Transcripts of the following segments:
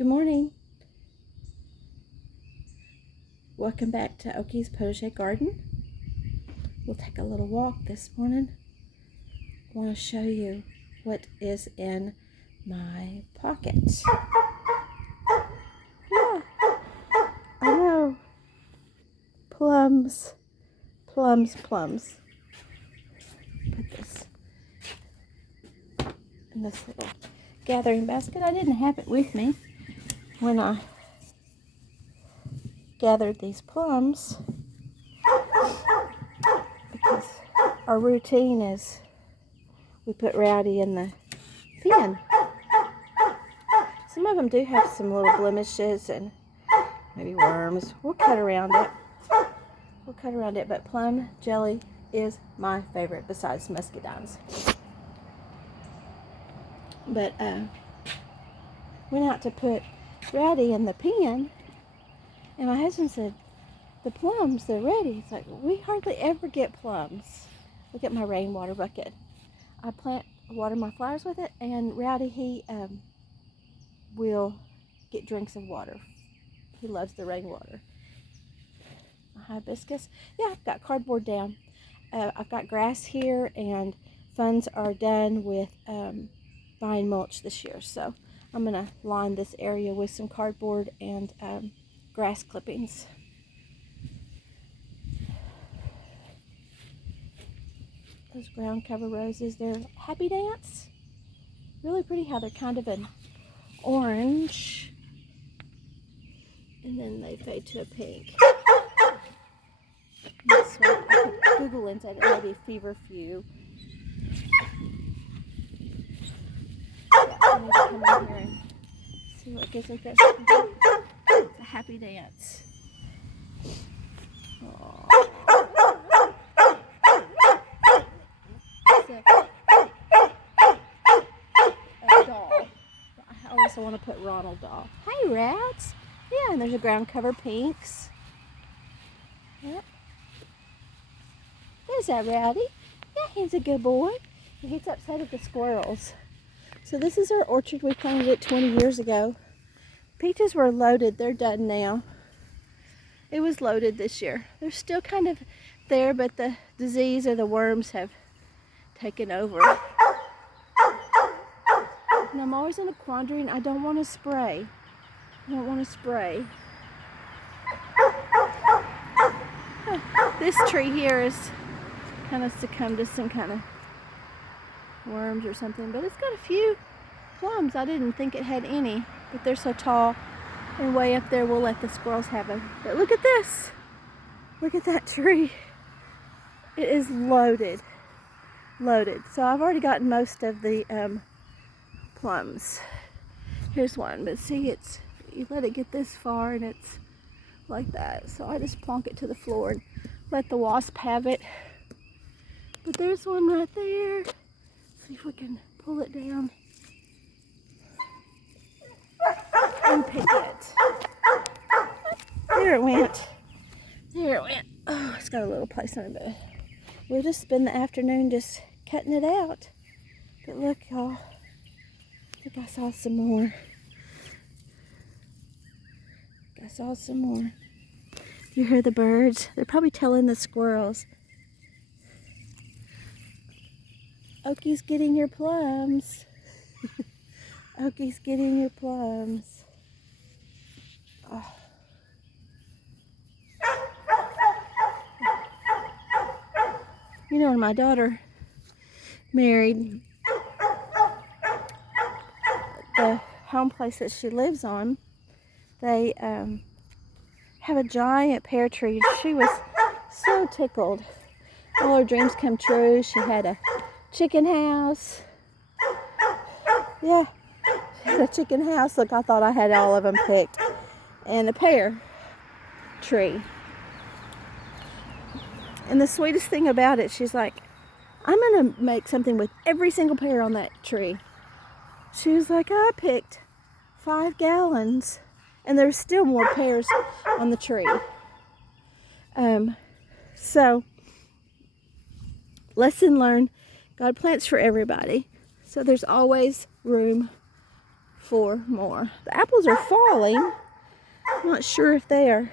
Good morning. Welcome back to Oki's potagerGarden. We'll take a little walk this morning. I want to show you what is in my pocket. Yeah, I know. Plums. Put this in this little gathering basket. I didn't have it with me when I gathered these plums because our routine is we put Rowdy in the pen. Some of them do have some little blemishes and maybe worms. We'll cut around it. But plum jelly is my favorite besides muscadines. But went out to put Rowdy in the pen, and my husband said, the plums, they're ready. It's like, we hardly ever get plums. Look at my rainwater bucket. I water my flowers with it, and Rowdy, he will get drinks of water. He loves the rainwater. Hibiscus. Yeah, I've got cardboard down. I've got grass here, and funds are done with buying mulch this year. So I'm going to line this area with some cardboard and grass clippings. Those ground cover roses, they're happy dance. Really pretty how they're kind of an orange, and then they fade to a pink. This one, I could Google and say it may be feverfew. Yeah, I need to come in here and see what gives it this. It's a happy dance. Aww. It's a doll. I also want to put Ronald doll. Hey, rats. Yeah, and there's a ground cover pinks. Yep. There's that Rowdy. Yeah, he's a good boy. He gets upset at the squirrels. So this is our orchard. We planted it 20 years ago. Peaches were loaded. They're done now. It was loaded this year. They're still kind of there, but the disease or the worms have taken over. And I'm always in a quandary, and I don't want to spray. This tree here is kind of succumbed to some kind of worms or something, but it's got a few plums. I didn't think it had any, but they're so tall, and way up there we'll let the squirrels have them. But look at this. Look at that tree. It is loaded. So I've already gotten most of the plums. Here's one, but see, you let it get this far and it's like that. So I just plonk it to the floor and let the wasp have it. But there's one right there. See if we can pull it down and pick it. There it went. Oh, it's got a little place on it, but we'll just spend the afternoon just cutting it out. But look, y'all. I think I saw some more. You hear the birds? They're probably telling the squirrels. Oki's getting your plums. Oki's getting your plums. Oh. You know, when my daughter married, the home place that she lives on, they have a giant pear tree. She was so tickled. All her dreams come true. She had a chicken house. Yeah, she had a chicken house. Look, I thought I had all of them picked. And a pear tree. And the sweetest thing about it, she's like, I'm going to make something with every single pear on that tree. She was like, I picked 5 gallons. And there's still more pears on the tree. So, lesson learned. God plants for everybody. So there's always room 4 more. The apples are falling. I'm not sure if they are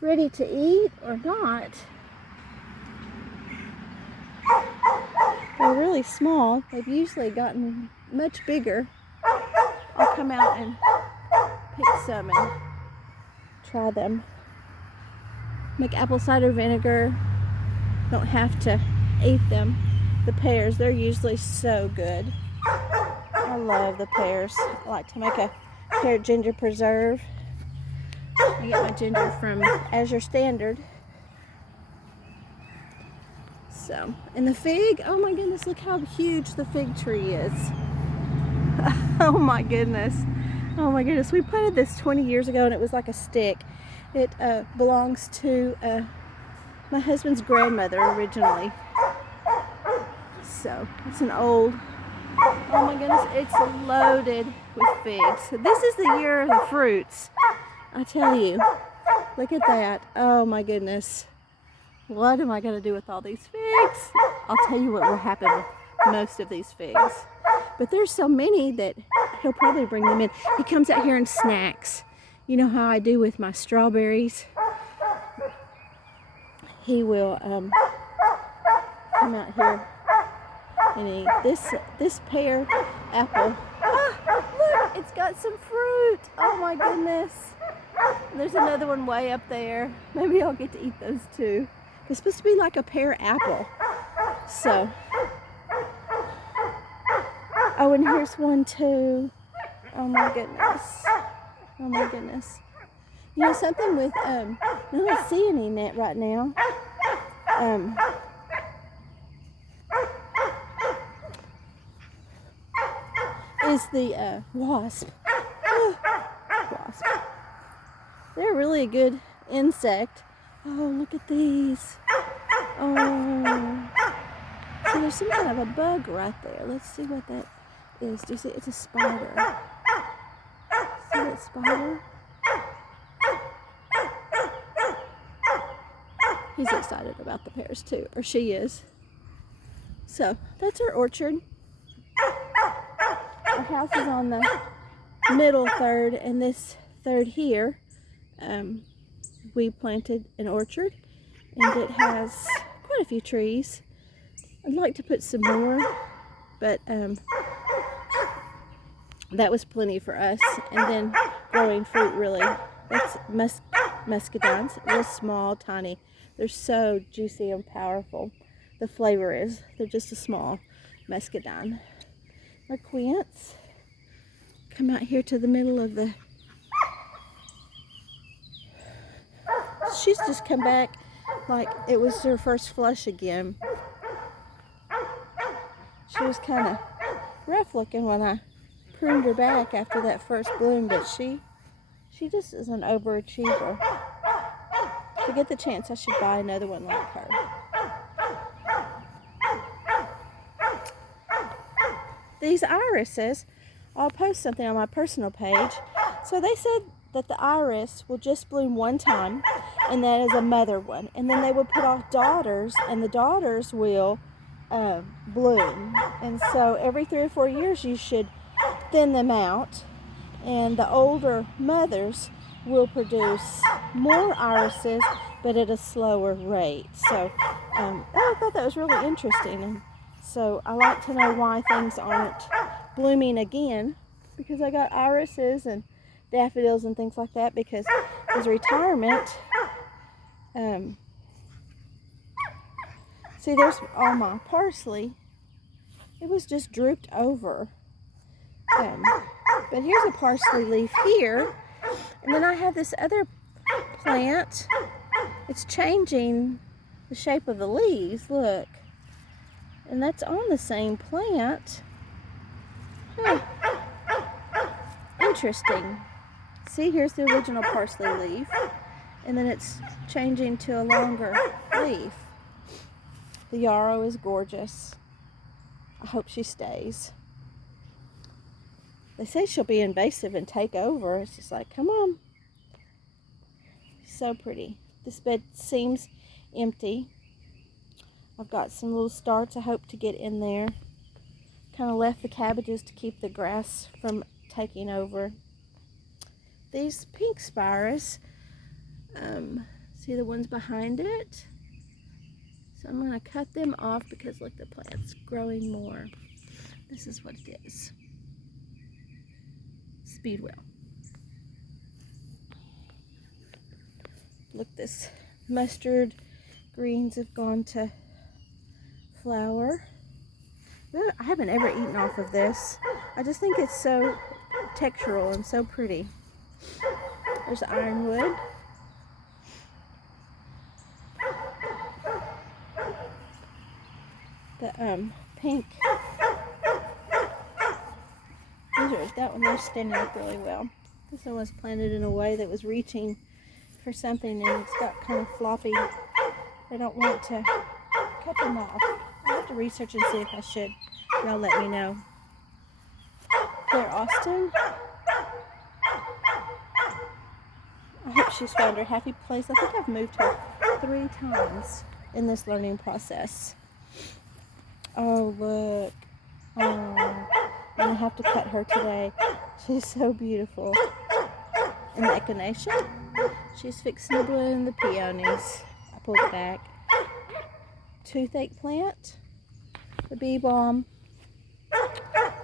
ready to eat or not. They're really small. They've usually gotten much bigger. I'll come out and pick some and try them. Make apple cider vinegar. Don't have to eat them. The pears, they're usually so good. I love the pears. I like to make a pear ginger preserve. I get my ginger from Azure Standard. So, and the fig, oh my goodness, look how huge the fig tree is. Oh my goodness. Oh my goodness. We planted this 20 years ago and it was like a stick. It belongs to my husband's grandmother originally. So, it's an old, oh my goodness, it's loaded with figs. This is the year of the fruits. I tell you, look at that. Oh my goodness. What am I going to do with all these figs? I'll tell you what will happen with most of these figs. But there's so many that he'll probably bring them in. He comes out here and snacks. You know how I do with my strawberries? He will come out here and eat this pear apple. Ah, look, it's got some fruit. Oh my goodness. There's another one way up there. Maybe I'll get to eat those too. It's supposed to be like a pear apple. So, oh, and here's one too. Oh my goodness. Oh my goodness. You know something with, I don't see any net right now. Is the wasp. Wasp. They're really a good insect. Oh, look at these. Oh. So there's some kind of a bug right there. Let's see what that is. Do you see? It's a spider. See that spider? He's excited about the pears too, or she is. So that's our orchard. Our house is on the middle third, and this third here, we planted an orchard, and it has quite a few trees. I'd like to put some more, but that was plenty for us. And then growing fruit, really, that's muscadines, real small, tiny. They're so juicy and powerful. The flavor is, they're just a small muscadine. Our quince, come out here to the middle of the, she's just come back like it was her first flush again. She was kind of rough looking when I pruned her back after that first bloom, but she just is an overachiever. To get the chance, I should buy another one like her. These irises, I'll post something on my personal page. So they said that the iris will just bloom one time, and that is a mother one. And then they would put off daughters, and the daughters will bloom. And so every 3 or 4 years you should thin them out, and the older mothers will produce more irises, but at a slower rate. So I thought that was really interesting. And so I like to know why things aren't blooming again, because I got irises and daffodils and things like that, because as retirement, see, there's all my parsley. It was just drooped over. But here's a parsley leaf here. And then I have this other plant. It's changing the shape of the leaves, look. And that's on the same plant. Huh. Interesting. See, here's the original parsley leaf. And then it's changing to a longer leaf. The yarrow is gorgeous. I hope she stays. They say she'll be invasive and take over. It's just like, come on. So pretty. This bed seems empty. I've got some little starts I hope to get in there. Kind of left the cabbages to keep the grass from taking over. These pink spiras, see the ones behind it? So I'm going to cut them off because look, the plant's growing more. This is what it is. Speedwell. Look, this mustard greens have gone to flower. I haven't ever eaten off of this. I just think it's so textural and so pretty. There's ironwood. The pink. That one there's standing up really well. This one was planted in a way that was reaching for something, and it's got kind of floppy. I don't want to cut them off. I'll have to research and see if I should. Y'all let me know. Claire Austin. I hope she's found her happy place. I think I've moved her 3 times in this learning process. Oh, look. Oh, I'm going to have to cut her today. She's so beautiful. And the echinacea. She's fixing to bloom the peonies. I pulled it back. Toothache plant. The bee balm.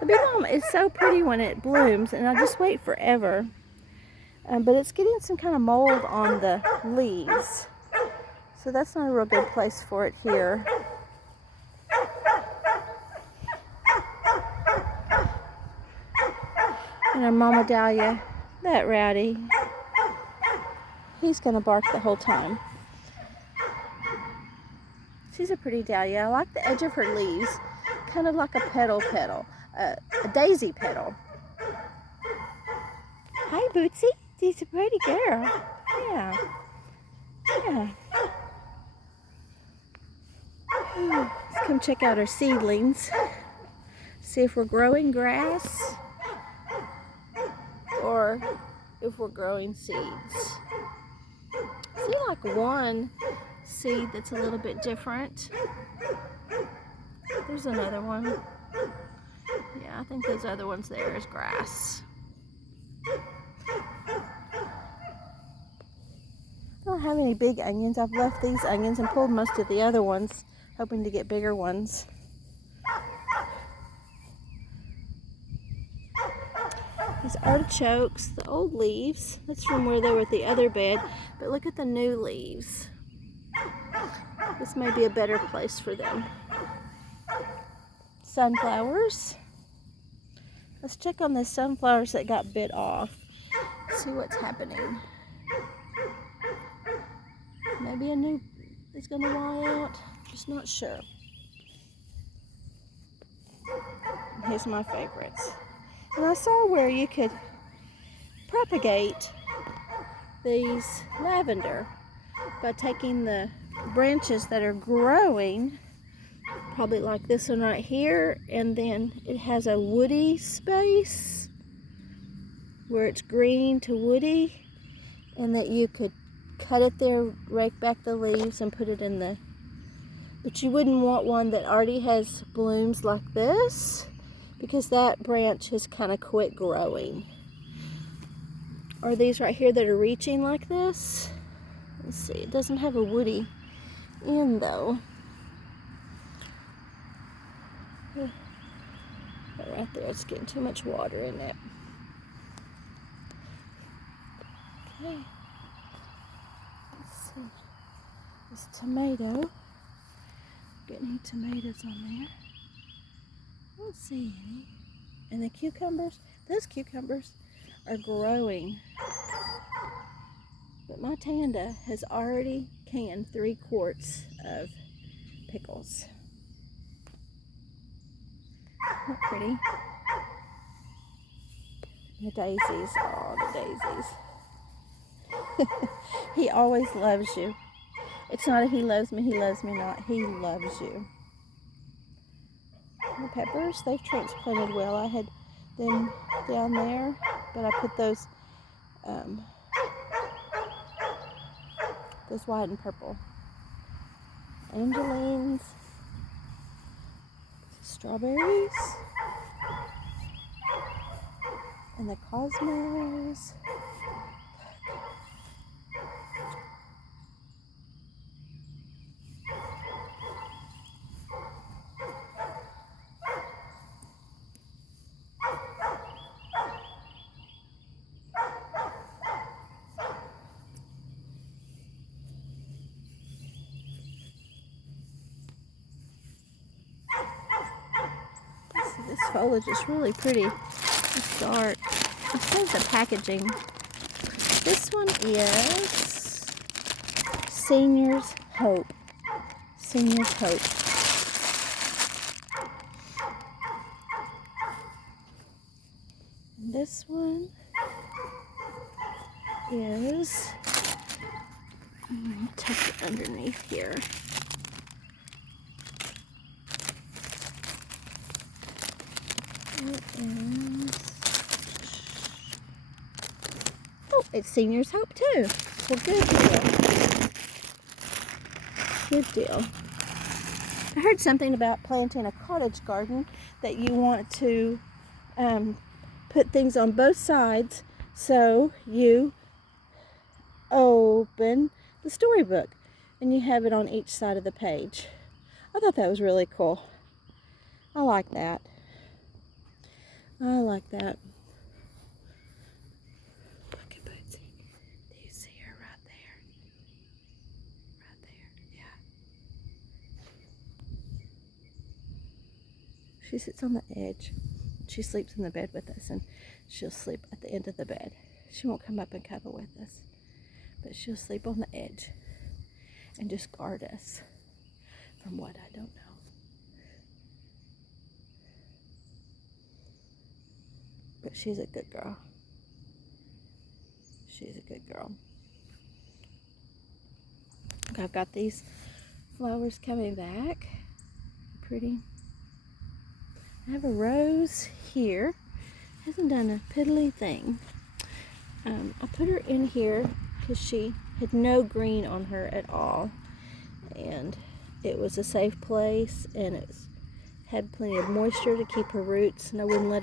The bee balm is so pretty when it blooms, and I just wait forever. But it's getting some kind of mold on the leaves. So that's not a real good place for it here. And our Mama Dahlia, that rowdy, he's going to bark the whole time. She's a pretty dahlia. I like the edge of her leaves, kind of like a petal, a daisy petal. Hi, Bootsy. She's a pretty girl. Yeah. Let's come check out our seedlings. See if we're growing grass or if we're growing seeds. I see like one seed that's a little bit different. There's another one. Yeah, I think those other ones there is grass. I don't have any big onions. I've left these onions and pulled most of the other ones, hoping to get bigger ones. These artichokes, the old leaves, that's from where they were at the other bed, but look at the new leaves. This may be a better place for them. Sunflowers. Let's check on the sunflowers that got bit off. See what's happening. Maybe a new is going to wall out. Just not sure. Here's my favorites. And I saw where you could propagate these lavender by taking the branches that are growing, probably like this one right here, and then it has a woody space where it's green to woody, and that you could cut it there, rake back the leaves, and put it in the... But you wouldn't want one that already has blooms like this, because that branch has kind of quit growing. Or these right here that are reaching like this. Let's see, it doesn't have a woody end though. But right there, it's getting too much water in it. Okay. Let's see. This tomato. Getting any tomatoes on there. I don't see any. And the cucumbers, those cucumbers are growing. But my Tanda has already canned 3 quarts of pickles. Isn't that pretty? The daisies, oh, the daisies. He always loves you. It's not a he loves me not. He loves you. The peppers, they've transplanted well. I had them down there, but I put those white and purple. Angelines, strawberries, And the cosmos. This foliage is really pretty. It's dark. It says the packaging. This one is Senior's Hope. Senior's Hope. And this one is, I'm going to tuck it underneath here. It is, oh, it's Senior's Hope too. Well, good deal. Good deal. I heard something about planting a cottage garden, that you want to put things on both sides, so you open the storybook and you have it on each side of the page. I thought that was really cool. I like that. I like that. Look at Bootsy. Do you see her right there? Right there, yeah. She sits on the edge. She sleeps in the bed with us, and she'll sleep at the end of the bed. She won't come up and cuddle with us, but she'll sleep on the edge and just guard us from what I don't know. But she's a good girl. She's a good girl. I've got these flowers coming back. Pretty. I have a rose here. Hasn't done a piddly thing. I put her in here because she had no green on her at all. And it was a safe place, and it had plenty of moisture to keep her roots, and I wouldn't let her